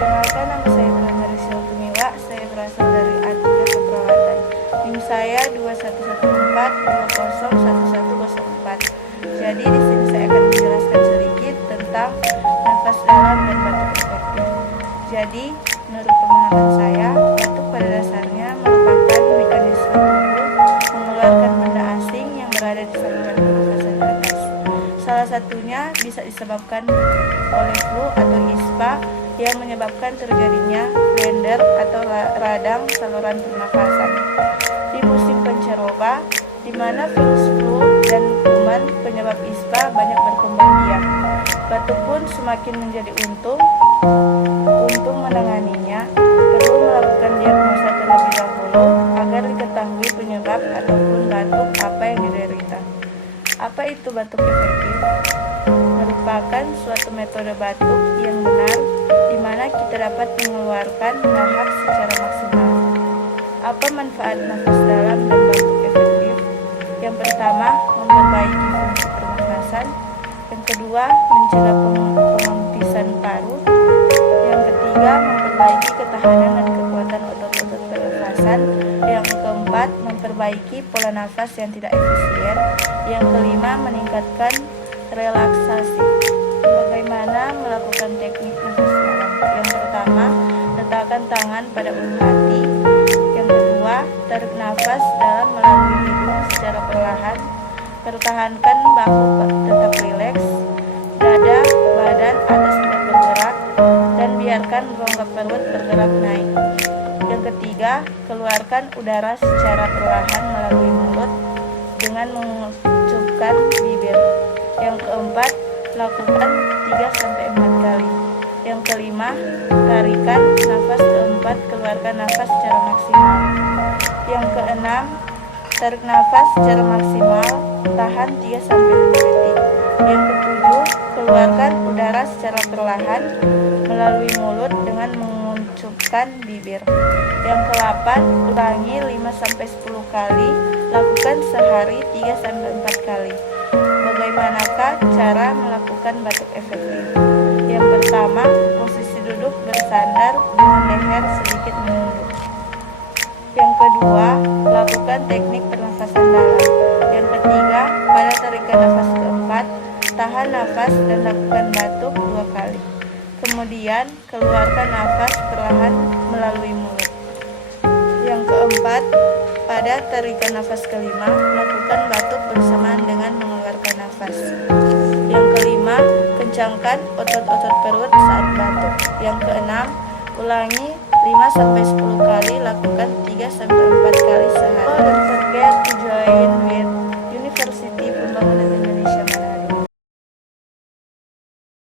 Perkenalkan, nama saya Brenda Rizal Tumiwa. Saya berasal dari A3 Keperawatan. NIM saya 2114201104. Jadi di sini saya akan menjelaskan sedikit tentang nafas dalam dan batuk efektif. Jadi menurut pemahaman saya, batuk pada dasarnya merupakan mekanisme tubuh mengeluarkan benda asing yang berada di saluran pernafasan atas. Salah satunya bisa disebabkan oleh flu atau ispa yang menyebabkan terjadinya bender atau radang saluran pernafasan. Di musim pancaroba, di mana virus flu dan kuman penyebab ispa banyak berkembang biak, batuk pun semakin menjadi untung. Untuk menanganinya, perlu melakukan diagnosa terlebih dahulu agar diketahui penyebab ataupun batuk apa yang diderita. Apa itu batuk efektif? Merupakan suatu metode batuk yang benar di mana kita dapat mengeluarkan lahar secara maksimal. Apa manfaat nafas dalam dan batuk efektif? Yang pertama, memperbaiki fungsi pernafasan. Yang kedua, mencegah pengempisan paru. Yang ketiga, memperbaiki ketahanan dan kekuatan otot-otot pernafasan. Yang keempat, memperbaiki pola nafas yang tidak efisien. Yang kelima, meningkatkan relaksasi. Bagaimana melakukan teknik nafas dalam? Yang pertama, letakkan tangan pada ulu hati. Yang kedua, tarik nafas dalam melalui hidung secara perlahan. Pertahankan bahu tetap rileks, dada, badan atas tidak bergerak, dan biarkan rongga perut bergerak naik. Yang ketiga, keluarkan udara secara perlahan melalui mulut dengan mengucupkan bibir. Yang keempat, lakukan 3-4 kali. Yang kelima, tarikan nafas. Keempat, keluarkan nafas secara maksimal. Yang keenam, tarik nafas secara maksimal, tahan 3-5 detik. Yang ketujuh, keluarkan udara secara perlahan melalui mulut dengan mengucupkan bibir. Yang ke-8, ulangi 5-10 kali, lakukan sehari 3-4 kali. Bagaimanakah cara melakukan batuk efektif? Yang pertama, posisi duduk bersandar dengan leher sedikit menunduk. Yang kedua, lakukan teknik pernafasan dalam. Yang ketiga, pada tarikan nafas keempat, tahan nafas dan lakukan batuk 2 kali. Kemudian, keluarkan nafas perlahan melalui mulut. Yang keempat, pada tarikan nafas kelima, lakukan batuk bersamaan dengan mengeluarkan nafas. Yang kelima, kencangkan otot-otot perut saat batuk. Yang keenam, ulangi 5-10 kali, lakukan 3-4 kali sehari.